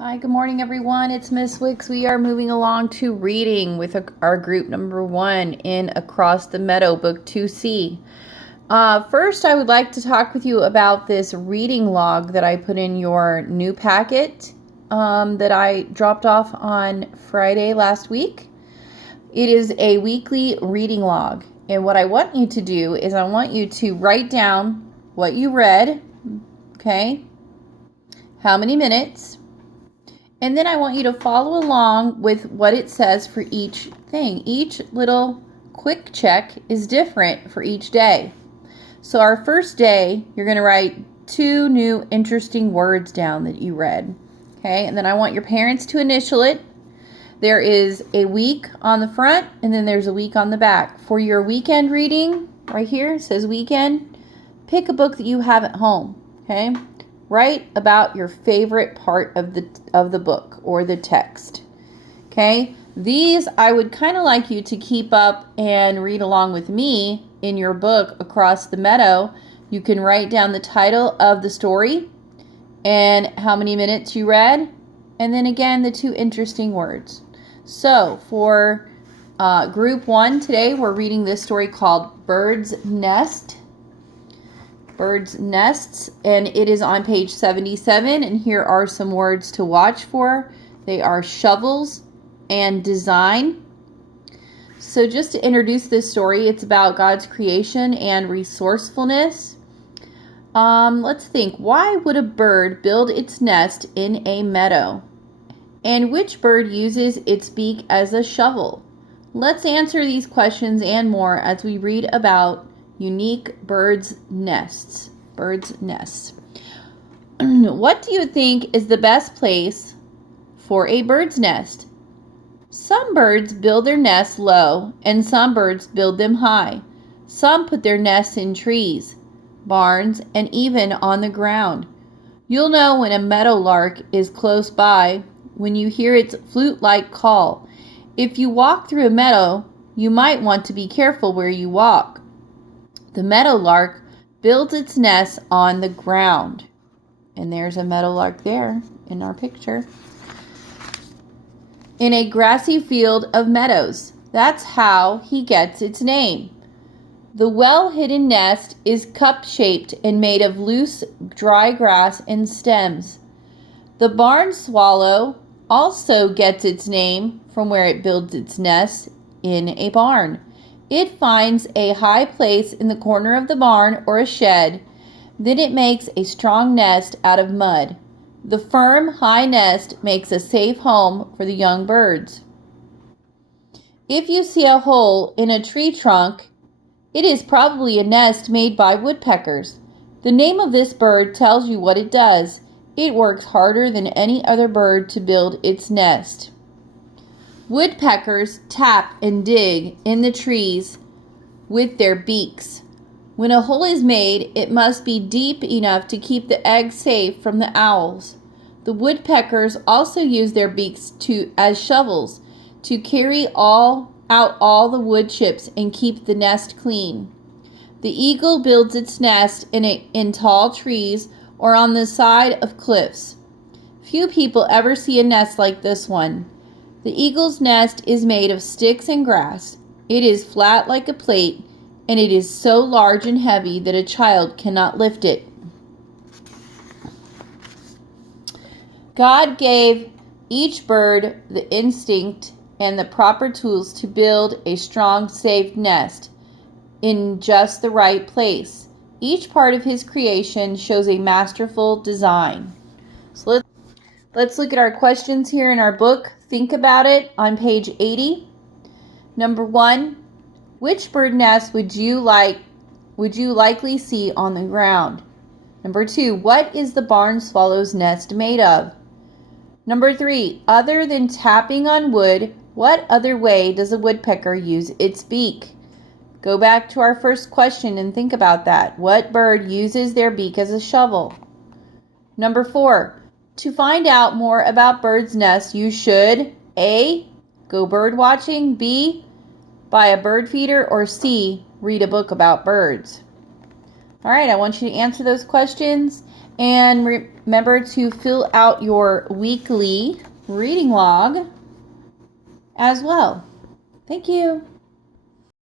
Hi, good morning, everyone. It's Miss Wicks. We are moving along to reading with our group number 1 in Across the Meadow, Book 2C. First, I would like to talk with you about this reading log that I put in your new packet that I dropped off on Friday last week. It is a weekly reading log, and what I want you to do is I want you to write down what you read, okay, how many minutes, and then I want you to follow along with what it says for each thing. Each little quick check is different for each day. So our first day, you're going to write 2 new interesting words down that you read. Okay, and then I want your parents to initial it. There is a week on the front, and then there's a week on the back. For your weekend reading, right here, it says weekend, pick a book that you have at home. Okay, write about your favorite part of the book or the text. Okay, these I would kind of like you to keep up and read along with me in your book Across the Meadow. You can write down the title of the story and how many minutes you read, and then again the 2 interesting words. So for group 1 today, we're reading this story called Bird's Nests, and it is on page 77, and here are some words to watch for. They are shovels and design. So just to introduce this story, it's about God's creation and resourcefulness. Let's think, why would a bird build its nest in a meadow? And which bird uses its beak as a shovel? Let's answer these questions and more as we read about unique birds' nests. What do you think is the best place for a bird's nest? Some birds build their nests low, and some birds build them high. Some put their nests in trees, barns, and even on the ground. You'll know when a meadowlark is close by when you hear its flute-like call. If you walk through a meadow, you might want to be careful where you walk. The meadowlark builds its nest on the ground. And there's a meadowlark there in our picture. In a grassy field of meadows. That's how he gets its name. The well-hidden nest is cup-shaped and made of loose, dry grass and stems. The barn swallow also gets its name from where it builds its nest, in a barn. It finds a high place in the corner of the barn or a shed. Then it makes a strong nest out of mud. The firm, high nest makes a safe home for the young birds. If you see a hole in a tree trunk, it is probably a nest made by woodpeckers. The name of this bird tells you what it does. It works harder than any other bird to build its nest. Woodpeckers tap and dig in the trees with their beaks. When a hole is made, it must be deep enough to keep the eggs safe from the owls. The woodpeckers also use their beaks as shovels to carry out all the wood chips and keep the nest clean. The eagle builds its nest in tall trees or on the side of cliffs. Few people ever see a nest like this one. The eagle's nest is made of sticks and grass. It is flat like a plate, and it is so large and heavy that a child cannot lift it. God gave each bird the instinct and the proper tools to build a strong, safe nest in just the right place. Each part of his creation shows a masterful design. So let's look at our questions here in our book. Think about it on page 80. Number 1, which bird nest would you likely see on the ground? Number 2, what is the barn swallow's nest made of? Number 3, other than tapping on wood, what other way does a woodpecker use its beak? Go back to our first question and think about that. What bird uses their beak as a shovel? Number 4, to find out more about birds' nests, you should A, go bird watching, B, buy a bird feeder, or C, read a book about birds. All right, I want you to answer those questions And remember to fill out your weekly reading log as well. Thank you.